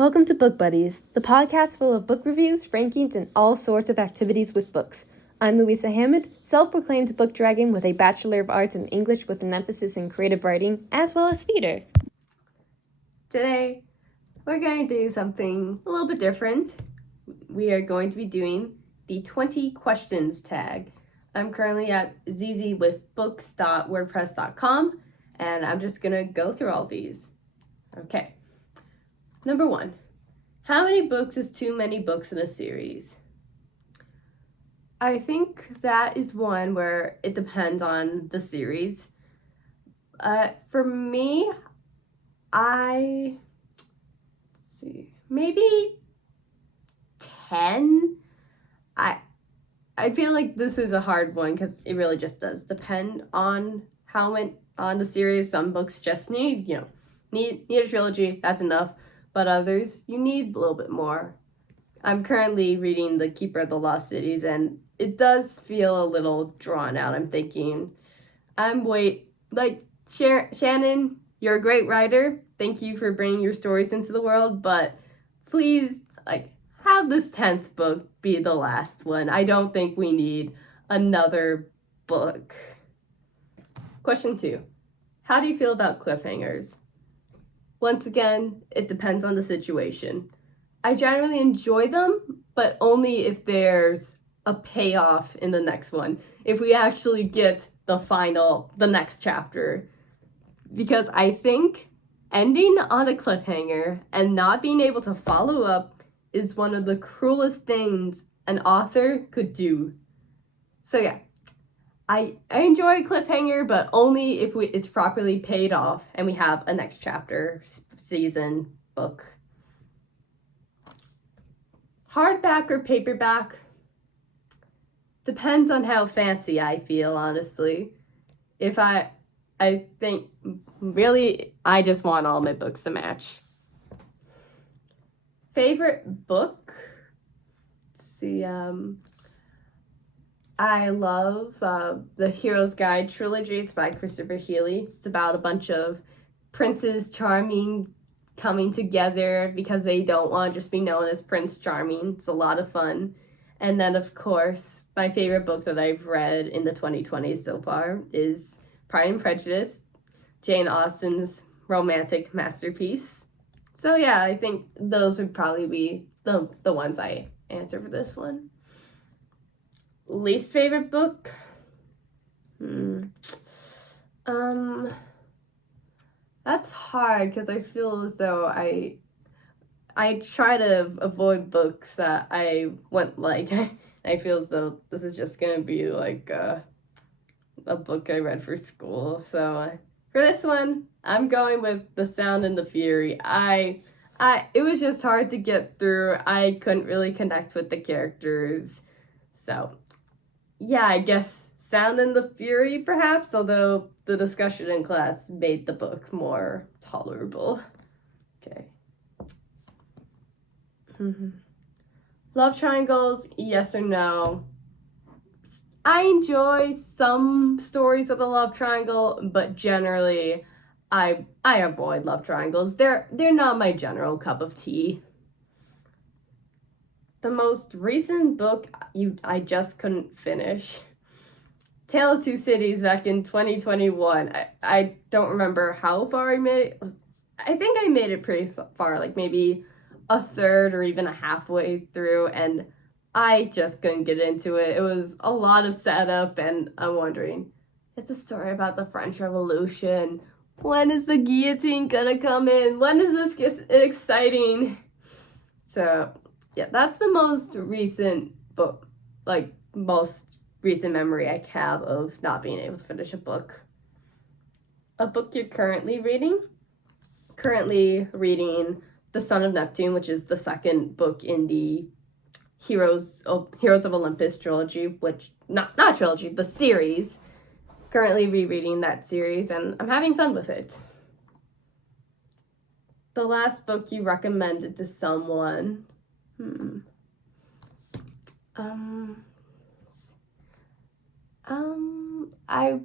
Welcome to Book Buddies, the podcast full of book reviews, rankings, and all sorts of activities with books. I'm Louisa Hammond, self-proclaimed book dragon with a Bachelor of Arts in English with an emphasis in creative writing, as well as theater. Today, we're going to do something a little bit different. We are going to be doing the 20 questions tag. I'm currently at ZZ with books.wordpress.com, and I'm just going to go through all these. Okay. Number 1. How many books is too many books in a series? I think that is one where it depends on the series. For me, let's see, maybe 10. I feel like this is a hard one because it really just does depend on on the series. Some books just need a trilogy, that's enough. But others, you need a little bit more. I'm currently reading The Keeper of the Lost Cities, and it does feel a little drawn out. I'm thinking, Shannon, you're a great writer. Thank you for bringing your stories into the world, but please, have this 10th book be the last one. I don't think we need another book. Question 2. How do you feel about cliffhangers? Once again, it depends on the situation. I generally enjoy them, but only if there's a payoff in the next one. If we actually get the next chapter. Because I think ending on a cliffhanger and not being able to follow up is one of the cruelest things an author could do. So yeah, I enjoy a cliffhanger, but only if it's properly paid off and we have a next chapter, season, book. Hardback or paperback? Depends on how fancy I feel, honestly. I think, really, I just want all my books to match. Favorite book? Let's see, I love the Hero's Guide trilogy. It's by Christopher Healy. It's about a bunch of Princes Charming coming together because they don't want to just be known as Prince Charming. It's a lot of fun. And then, of course, my favorite book that I've read in the 2020s so far is Pride and Prejudice, Jane Austen's romantic masterpiece. So yeah, I think those would probably be the ones I answer for this one. Least favorite book? That's hard because I feel as though I try to avoid books that I wouldn't like. I feel as though this is just gonna be like a book I read for school. So for this one, I'm going with The Sound and the Fury. It was just hard to get through. I couldn't really connect with the characters. So yeah, I guess Sound and the Fury, perhaps, although the discussion in class made the book more tolerable. Okay. Love triangles, yes or no? I enjoy some stories with a love triangle, but generally, I avoid love triangles. They're not my general cup of tea. The most recent book I just couldn't finish. Tale of Two Cities back in 2021. I don't remember how far I made it. I think I made it pretty far, like maybe a third or even a halfway through, and I just couldn't get into it. It was a lot of setup, and I'm wondering, it's a story about the French Revolution. When is the guillotine gonna come in? When does this get exciting? So yeah, that's the most recent book, most recent memory I have of not being able to finish a book. A book you're currently reading? Currently reading The Son of Neptune, which is the second book in the Heroes of Olympus trilogy, which, not trilogy, the series. Currently rereading that series, and I'm having fun with it. The last book you recommended to someone? I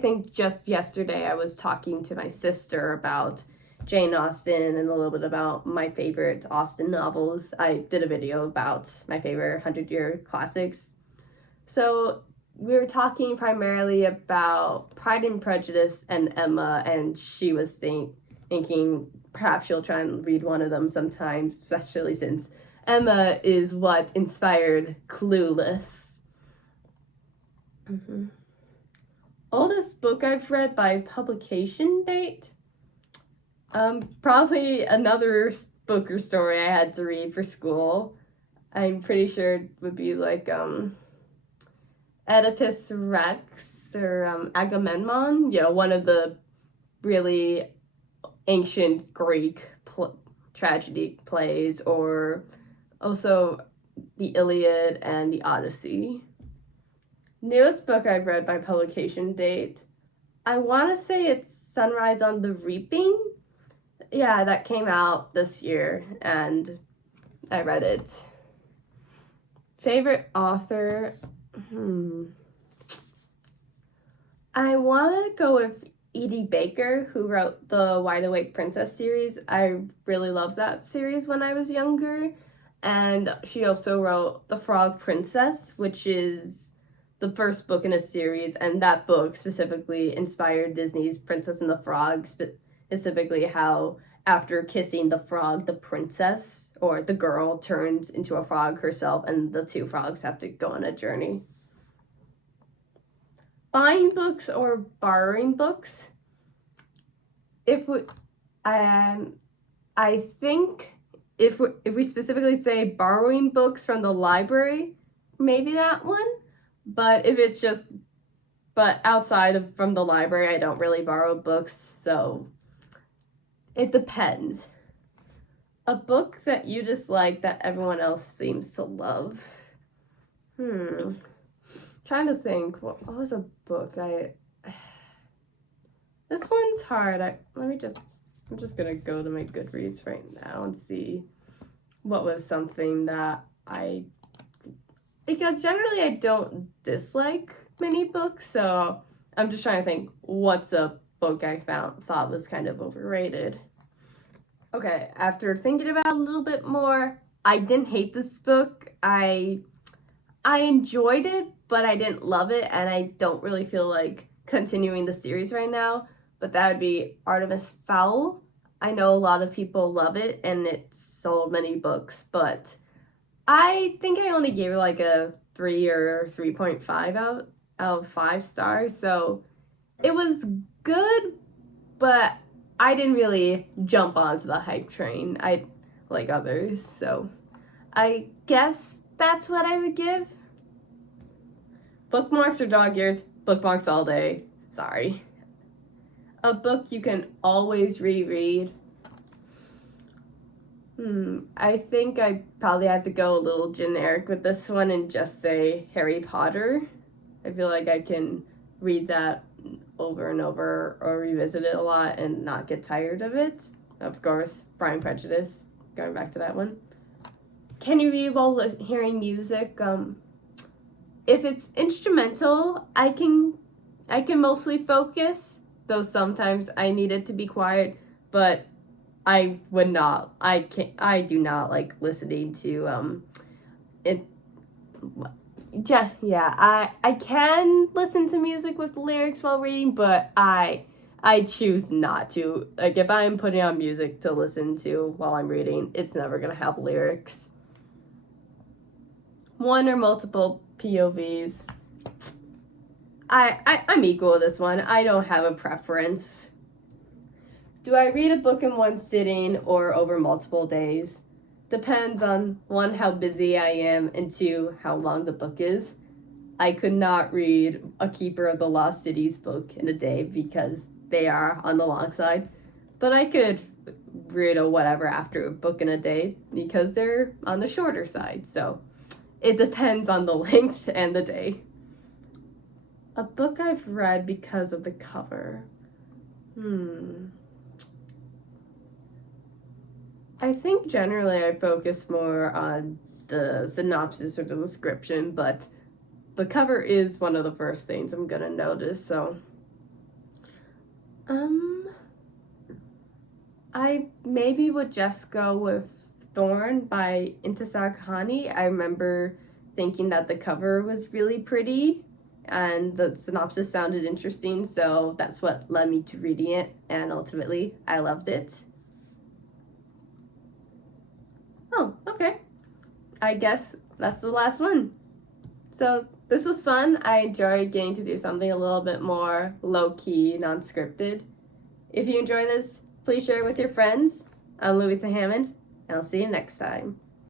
think just yesterday I was talking to my sister about Jane Austen and a little bit about my favorite Austen novels. I did a video about my favorite 100-year classics. So we were talking primarily about Pride and Prejudice and Emma, and she was thinking perhaps she'll try and read one of them sometime, especially since Emma is what inspired Clueless. Oldest book I've read by publication date? Probably another book or story I had to read for school. I'm pretty sure it would be like Oedipus Rex or Agamemnon, one of the really ancient Greek tragedy plays, or also the Iliad and the Odyssey. Newest book I've read by publication date, I want to say it's Sunrise on the Reaping. Yeah, that came out this year, and I read it. Favorite author? I want to go with Edie Baker, who wrote the Wide Awake Princess series. I really loved that series when I was younger, and she also wrote The Frog Princess, which is the first book in a series, and that book specifically inspired Disney's Princess and the Frog, specifically how after kissing the frog, the princess, or the girl, turns into a frog herself, and the two frogs have to go on a journey. Buying books or borrowing books? I think if we specifically say borrowing books from the library, maybe that one. But but outside from the library, I don't really borrow books, so it depends. A book that you dislike that everyone else seems to love. Trying to think, what was a book this one's hard. I'm just gonna go to my Goodreads right now and see what was something that because generally I don't dislike many books, so I'm just trying to think what's a book I thought was kind of overrated. Okay, after thinking about it a little bit more, I didn't hate this book. I enjoyed it, but I didn't love it, and I don't really feel like continuing the series right now, but that would be Artemis Fowl. I know a lot of people love it, and it sold many books, but I think I only gave it like a 3 or 3.5 out of 5 stars, so it was good, but I didn't really jump onto the hype train like others, so I guess that's what I would give. Bookmarks or dog ears? Bookmarks all day. Sorry. A book you can always reread? I think I probably have to go a little generic with this one and just say Harry Potter. I feel like I can read that over and over or revisit it a lot and not get tired of it. Of course, Pride and Prejudice, going back to that one. Can you read while hearing music? If it's instrumental, I can mostly focus, though sometimes I need it to be quiet, but I do not like listening to it. Yeah, I can listen to music with lyrics while reading, but I choose not to. Like, if I'm putting on music to listen to while I'm reading, it's never gonna have lyrics. One or multiple POVs. I'm equal with this one. I don't have a preference. Do I read a book in one sitting or over multiple days? Depends on 1, how busy I am, and 2, how long the book is. I could not read A Keeper of the Lost Cities book in a day because they are on the long side. But I could read a whatever after a book in a day because they're on the shorter side. So it depends on the length and the day. A book I've read because of the cover. I think generally I focus more on the synopsis or the description, but the cover is one of the first things I'm gonna I maybe would just go with Thorn by Intisar Khani. I remember thinking that the cover was really pretty and the synopsis sounded interesting, so that's what led me to reading it, and ultimately I loved it. Oh, okay. I guess that's the last one. So this was fun. I enjoyed getting to do something a little bit more low-key, non-scripted. If you enjoy this, please share it with your friends. I'm Louisa Hammond, and I'll see you next time.